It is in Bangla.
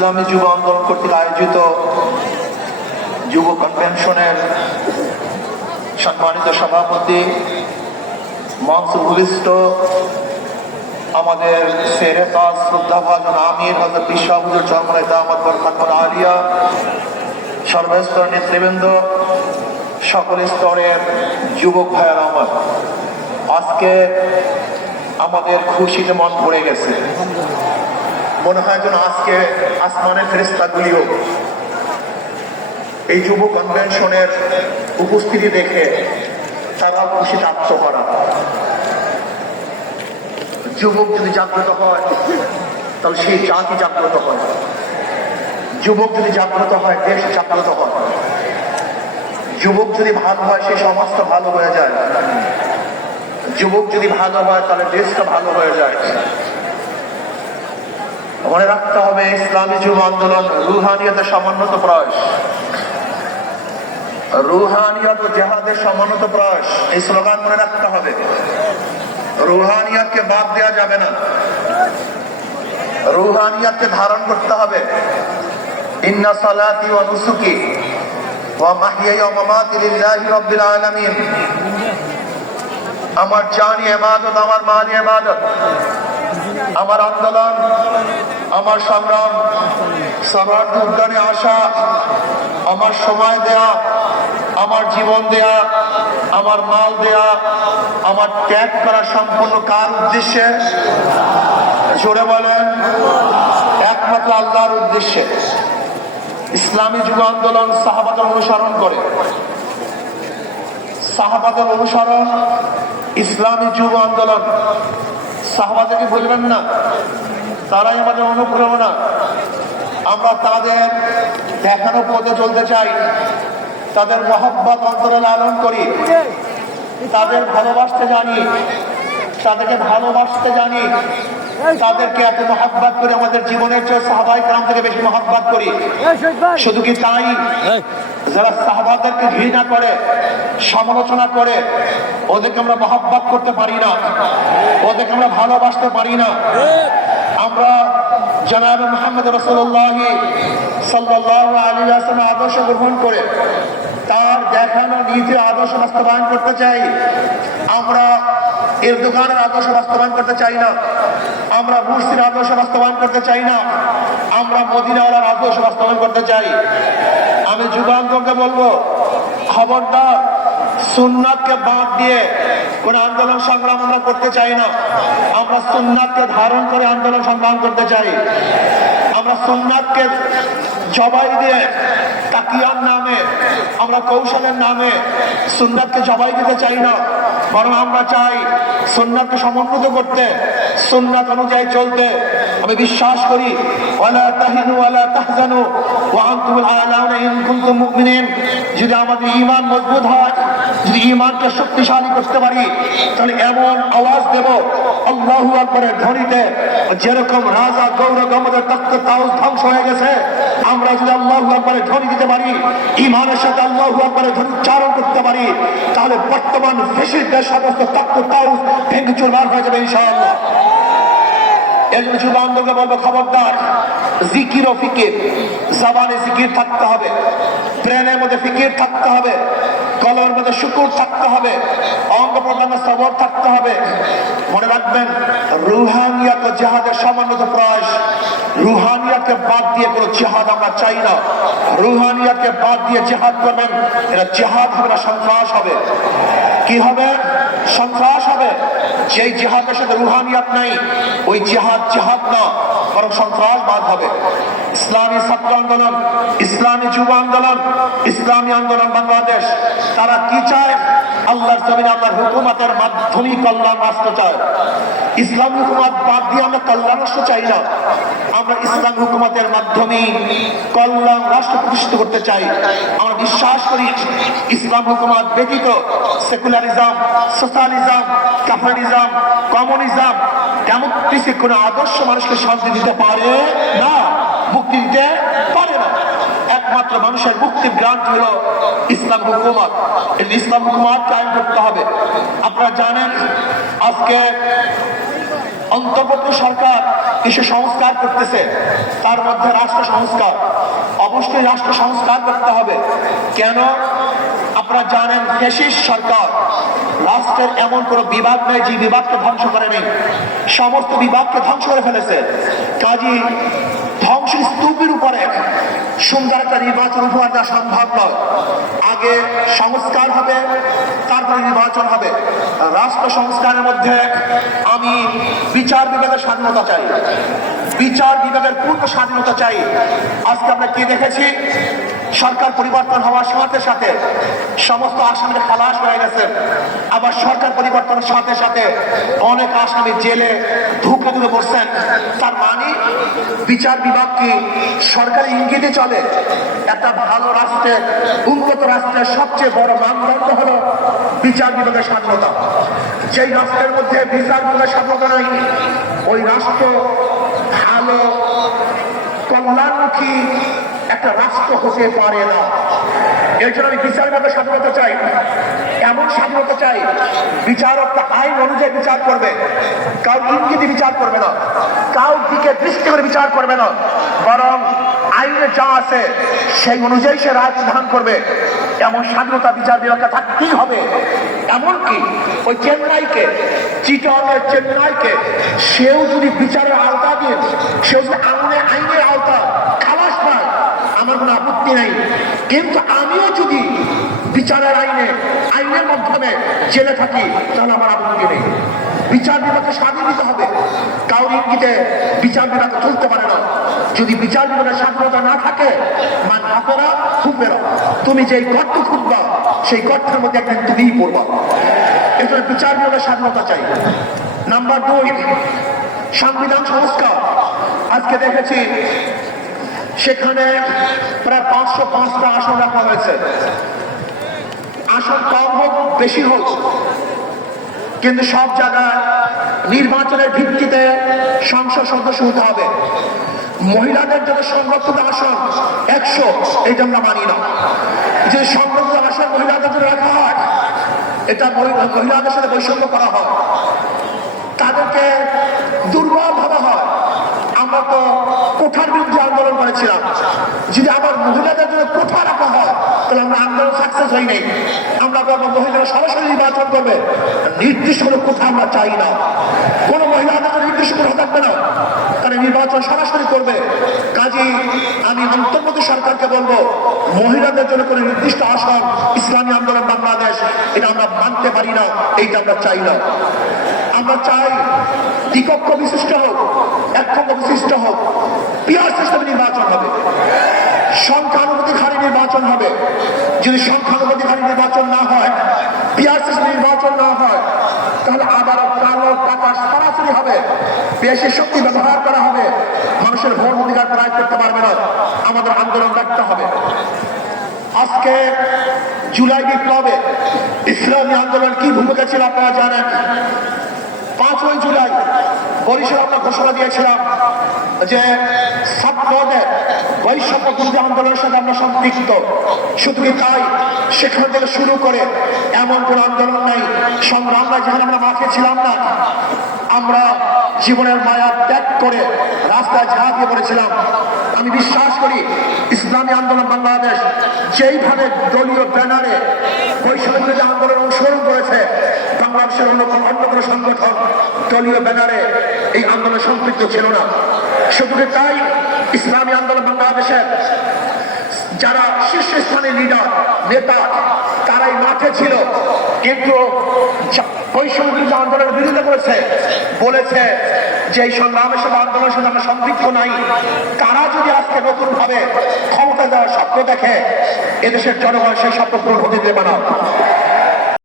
ইসলামী যুব আন্দোলন কর্তৃক আয়োজিত যুব কনভেনশনের সম্মানিত সভাপতি, মঞ্চ ভূমিষ্ঠ আমাদের শেরে তাজ শ্রদ্ধাভাজন আমির হযরত বিশ্বাস হুজুর চরমনাই দামাত বরকাতুল আলিয়া, সর্বস্তর নেতৃবৃন্দ, সকল স্তরের যুবক ভাইয়েরা আমার, আজকে আমাদের খুশিতে মন ভরে গেছে। মনে হয় যেন আজকে আসমানের ফেরেশতাগুলিও এই যুব কনভেনশনের উপস্থিতি দেখে তারা খুশিতে আত্মহারা। যুবক যদি জাগ্রত হয় তাহলে সেই জাতি জাগ্রত হয়, যুবক যদি জাগ্রত হয় দেশ জাগ্রত হয়, যুবক যদি ভালো হয় সেই সমাজটা ভালো হয়ে যায়, যুবক যদি ভালো হয় তাহলে দেশটা ভালো হয়ে যায়। মনে রাখতে হবে ইসলামী যুব আন্দোলন রুহানিয়তের সমন্বিত প্রয়াস, রুহানিয়ত ও জেহাদের সমন্বিত প্রয়াস, এই স্লোগান মনে রাখতে হবে। রুহানিয়তকে বাদ দেওয়া যাবে না, রুহানিয়তকে ধারণ করতে হবে। ইন্না সালাতি ওয়া নুসুকি ওয়া মাহইয়ায়া ওয়া মামাতি লিল্লাহি রাব্বিল আলামিন। আমার জানি ইবাদত, আমার মালি ইবাদত, আমার আন্দোলন, আমার সংগ্রাম, সবার উদ্যানে আসা, আমার সময় দেয়া, আমার জীবন দেয়া, আমার মাল দেয়া, আমার ত্যাগ করা সম্পূর্ণ কার উদ্দেশ্যে? জোরে বলেন, একমাত্র আল্লাহর উদ্দেশ্যে। ইসলামী যুব আন্দোলন সাহাবাদের অনুসরণ করে, সাহাবাদের অনুসরণ ইসলামী যুব আন্দোলন। সাহাবাদেরকে বলবেন না, তারাই আমাদের অনুপ্রেরণা। আমরা তাদের দেখানো পথে চলতে চাই, তাদের মহব্বত অন্তরে লালন করি, তাদের ভালোবাসতে জানি, তাদেরকে ভালোবাসতে জানি, তাদেরকে এত মহব্বত করি, আমাদের জীবনের চেয়ে সাহাবায়ে কেরাম থেকে বেশি মহব্বত করি। শুধু কি তাই, যারা সাহাবাদেরকে ঘৃণা করে, সমালোচনা করে, ওদেরকে আমরা মহব্বত করতে পারি না, ওদেরকে আমরা ভালোবাসতে পারি না। আমরা জনাব মুহাম্মদ রাসূলুল্লাহ সাল্লাল্লাহু আলাইহি ওয়াসাল্লাম আদর্শ গ্রহণ করে তার দেখানো নীতি আদর্শ বাস্তবায়ন করতে চাই। আমরা এরদোগানের আদর্শ বাস্তবায়ন করতে চাই না, আমরা মুরসির আদর্শ বাস্তবায়ন করতে চাই না, আমরা মদিনাওয়ালার আদর্শ বাস্তবায়ন করতে চাই। আমি যুগান্তরকে বলবো, খবরদার সুন্নাতকে বাদ দিয়ে কোন আন্দোলন সংগ্রাম আমরা করতে চাই না। আমরা সুন্নাতকে ধারণ করে আন্দোলন সংগ্রাম করতে চাই। আমরা সুন্নাতকে জবাই দিয়ে তাকিয়ার নামে, আমরা কৌশলের নামে সুন্নাতকে জবাই দিতে চাই না, বরং আমরা চাই সুন্নাতকে সমন্বিত করতে, সুন্নাত অনুযায়ী চলতে। আমি বিশ্বাস করি ওয়ালা তাহিনু ওয়ালা তাহজানু ওয়া আনতুমুল আ'লাউনা ইন কুনতুম মুমিনিন। যদি আমাদের ঈমান মজবুত হয়, যদি ঈমানকে শক্তিশালী করতে পারি, তাহলে এমন আওয়াজ দেব আল্লাহু আকবারের ধ্বনিতে, যেরকম রাজা গৌরগমদের তখ্ত তাউস ধ্বংস হয়ে গেছে, আমরা যদি আল্লাহু আকবারের ধ্বনি দিতে পারি, ঈমানের সাথে আল্লাহু আকবারের ধ্বনি উচ্চারণ করতে পারি, তাহলে বর্তমান ফ্যাসিস্টদের সমস্ত তখ্ত তাউস ভেঙে চুরমার হয়ে যাবে ইনশাআল্লাহ। এই জন্য যুব আন্দোলনকে বলবো, খবরদার জিকির ও ফিকির, জবানে জিকির থাকতে হবে, ব্রেনের মধ্যে ফিকির থাকতে হবে, কলমের মধ্যে শুকুর থাকতে হবে, অঙ্গ প্রত্যঙ্গে সবর থাকতে হবে। মনে রাখবেন, রুহানিয়াত ও জিহাদের সমন্বিত প্রয়াস। রুহানিয়াতকে বাদ দিয়ে কোনো জিহাদ আমরা চাই না। রুহানিয়াতকে বাদ দিয়ে জিহাদ করবেন, এটা জিহাদ হবে না, সন্ত্রাস হবে। কি হবে? সন্ত্রাস হবে। যেই জিহাদের সাথে রুহানিয়াত নাই, ওই জিহাদ জিহাদ না, বরং সন্ত্রাসবাদ হবে। ইসলামী ছাত্র আন্দোলন, ইসলামী যুব আন্দোলন, ইসলামী আন্দোলন বাংলাদেশ, তারা কি চায়? আল্লাহর জমিনে আল্লাহর হুকুমতের মাধ্যমে কল্যাণ রাষ্ট্র চায়। ইসলাম হুকুমত বাদ দিয়ে আমরা কল্যাণ রাষ্ট্র চাই না, আমরা ইসলাম হুকুমতের মাধ্যমে কল্যাণ রাষ্ট্র প্রতিষ্ঠিত করতে চাই। আমরা বিশ্বাস করি ইসলাম হুকুমত ব্যতীত secularism, socialism, capitalism, communism, democracy কোন আদর্শ মানুষকে শান্তি দিতে পারে না, মুক্তি দিতে পারে না। একমাত্র মানুষের মুক্তির গ্রান্ট হলো ইসলাম হুকুমত। ইসলাম হুকুমত কায়েম করতে হবে। আপনারা জানেন আজকে অন্তর্বর্তী সরকার কিছু সংস্কার করতেছে, তার মধ্যে রাষ্ট্র সংস্কার। অবশ্যই রাষ্ট্র সংস্কার করতে হবে। কেন? আপনারা জানেন ফ্যাসিস্ট সরকার, রাষ্ট্রের এমন কোন বিভাগ নেই যে বিভাগকে ধ্বংস করে নেই, সমস্ত বিভাগকে ধ্বংস করে ফেলেছে। কাজী ধ্বংস স্তূপের উপরে সুন্দর একটা নির্বাচন উপহার দেওয়া সম্ভব নয়। আগে সংস্কার হবে, তারপরে নির্বাচন হবে। রাষ্ট্র সংস্কারের মধ্যে আমি বিচার বিভাগের স্বাধীনতা চাই, বিচার বিভাগের পূর্ণ স্বাধীনতা চাই। আজকে আমরা কি দেখেছি, সরকার পরিবর্তন হওয়ার সাথে সাথে সমস্ত আসামিরা খালাস হয়ে গেছে, আবার সরকার পরিবর্তনের সাথে সাথে অনেক আসামি জেলে ধুকে ধুকে পড়ছেন। তার মানে বিচার বিভাগ কি সরকারি ইঙ্গিতে চলে? একটা ভালো রাষ্ট্রে, উন্নত রাষ্ট্রের সবচেয়ে বড় মানদণ্ড হলো বিচার বিভাগের স্বাধীনতা। যেই রাষ্ট্রের মধ্যে বিচার বিভাগের স্বাধীনতা নাই, ওই রাষ্ট্র ভালো কল্যাণমুখী একটা রাষ্ট্র হতে পারে না। এর জন্য আমি বিচার বিভাগের স্বাধীনতা চাই, এমন স্বাধীনতা চাই বিচারক আইন অনুযায়ী বিচার করবে, কাউ ইঙ্গিতে বিচার করবে না, কাউ দিকে দৃষ্টি করে বিচার করবে না, বরং আইনে যা আছে সেই অনুযায়ী সে রায় প্রদান করবে। এমন স্বাধীনতা বিচার বিভাগকে থাকতেই হবে। এমনকি ওই চেন্নাইকে, চিটাগংয়ের চেন্নাইকে সেও যদি বিচারের আওতা দিয়ে, সেও যদি আইনের আওতা খালাস পায়, আমার কোনো আপত্তি নেই। কিন্তু আমিও যদি বিচারের আইনের মাধ্যমে জেলে থাকি, তাহলে আমার আপত্তি নেই। বিচার বিভাগকে স্বাধীন দিতে হবে, কাউর ইঙ্গিতে বিচার বিভাগ চলতে পারে না। যদি বিচার বিভাগের স্বাধীনতা না থাকে, মান আপরা খুববেরা, তুমি যেই গর্ত খুঁজবা সেই গর্তের মধ্যে একদিন তুমিই পড়বা। এজন্য বিচার বিভাগের স্বাধীনতা চাই। নাম্বার 2, সংবিধান সংস্কার। আজকে দেখেছি সেখানে প্রায় 505টা আসন রাখা হয়েছে। আসন কম হোক বেশি হোক, কিন্তু সব জায়গায় নির্বাচনের ভিত্তিতে সংসদ সদস্য হতে হবে। মহিলাদের জন্য সংরক্ষিত আসন 100, এটা আমরা মানি না। যে সংরক্ষিত আসন মহিলাদের জন্য রাখা হয়, এটা মহিলাদের সাথে বৈষম্য করা হয়, তাদেরকে দুর্বল ভাবা হয়। আমরা তো কোঠার বিরুদ্ধে আন্দোলন করেছিলাম, যদি আবার মহিলাদের জন্য কোঠা রাখা হয় তাহলে আমরা আন্দোলন সাকসেস হই নাই। আমরা মহিলারা সরাসরি নির্বাচন করবে, নির্দিষ্ট কোনো কোঠা আমরা চাই না। কোনো মহিলাদের নির্দিষ্ট কোঠা থাকবে না, তারা নির্বাচন সরাসরি করবে। কাজেই আমি অন্তর্বর্তী সরকারকে বলবো, মহিলাদের জন্য কোনো নির্দিষ্ট আসন ইসলামী আন্দোলন বাংলাদেশ, এটা আমরা মানতে পারি না, এইটা আমরা চাই না। আমরা চাই দ্বিকক্ষ বিশিষ্ট হোক, এককক্ষ বিশিষ্ট হোক, পিয়ার সিস্টেমে নির্বাচন হবে, সংখ্যানুপাতিক হারে নির্বাচন হবে। যদি সংখ্যানুপাতিক হারে নির্বাচন না হয়, পিয়ার সিস্টেমে নির্বাচন না হয়, তাহলে আবারও কালো টাকা সরাসরি হবে, বেশি শক্তি ব্যবহার করা হবে, মানুষের ভোট অধিকার প্রয়োগ করতে পারবে না। আমাদের আন্দোলন রাখতে হবে। আজকে জুলাই বিপ্লবে ইসলামী আন্দোলন কি ভূমিকা ছিল আপনারা জানেন। 5ই জুলাই বরিশালে আমরা ঘোষণা দিয়েছিলাম যে ছাত্রদের বৈষম্য বিরোধী আন্দোলনের সাথে আমরা সম্পৃক্ত। শুধু কি তাই, সেখান থেকে শুরু করে এমন কোন আন্দোলন নাই সংগ্রাম নাই যেখানে আমরা মাঠে ছিলাম না। আমরা জীবনের মায়া ত্যাগ করে রাস্তায় ঝাঁপিয়ে পড়েছিলাম। আমি বিশ্বাস করি ইসলামী আন্দোলন বাংলাদেশ যেইভাবে দলীয় ব্যানারে বৈষম্য বিরোধী আন্দোলন অংশগ্রহণ করেছে, বাংলাদেশের অন্য কোনো সংগঠন দলীয় ব্যানারে এই আন্দোলনে সম্পৃক্ত ছিল না। শুধু তাই, ইসলামী আন্দোলন বাংলাদেশের যারা শীর্ষস্থানীয় লিডার নেতা, তারাই মাঠে ছিল, কিন্তু বৈষম্য বিরোধী আন্দোলনের বিরুদ্ধে বলেছে যে এই সংগ্রামের সাথে আন্দোলনের সাথে আমরা সম্পৃক্ত নাই। তারা যদি আজকে নতুন ভাবে ক্ষমতা দেওয়ার স্বপ্ন দেখে, এদেশের জনগণ সেই স্বপ্ন পূরণ হতে দেবে না।